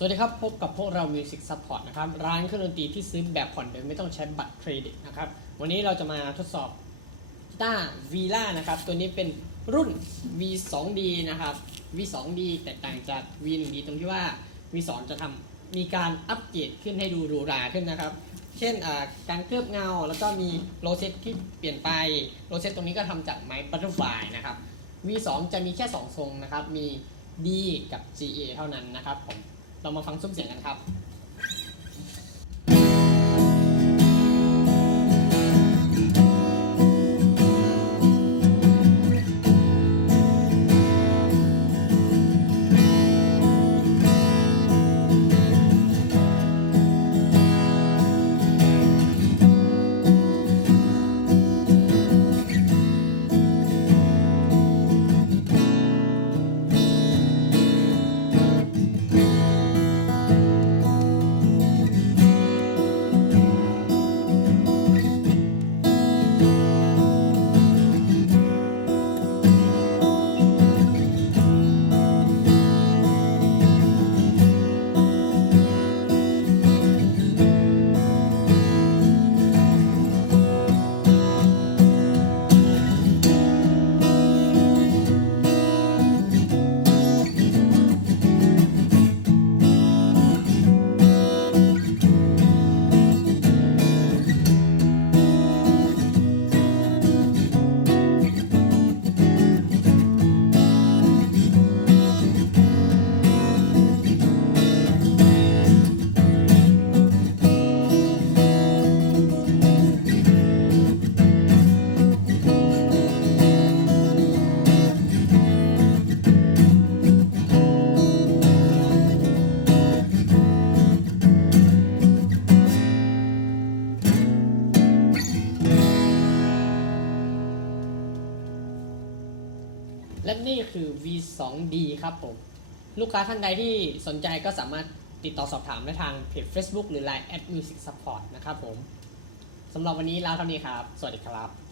สวัสดีครับ พบกับพวกเรา Music Support นะครับ ร้านเครื่องดนตรีที่ซื้อแบบผ่อนโดยไม่ต้องใช้บัตรเครดิตนะครับ วันนี้เราจะมาทดสอบกีตาร์ Vila นะครับ ตัวนี้เป็นรุ่น V2D นะครับ V2D แตกต่างจาก V1D ตรงที่ว่า V2 จะทำมีการอัปเกรดขึ้นให้ดูหรูหราขึ้นนะครับ เช่นการเคลือบเงา แล้วก็มีโลเซตที่เปลี่ยนไป โลเซตตรงนี้ก็ทำจากไม้บัตเตอร์ฟลายนะครับ V2 จะมีแค่ 2 ทรงนะครับ มี D กับ GA เท่านั้นนะครับผม เรามาฟังซุ้มเสียงกันครับ และนี่คือ V2D ครับผม ลูกค้าท่านใดที่สนใจก็สามารถติดต่อสอบถามได้ทางเพจ Facebook หรือ Line at Music Support นะครับผมสำหรับวันนี้ลาเท่านี้ครับ สวัสดีครับ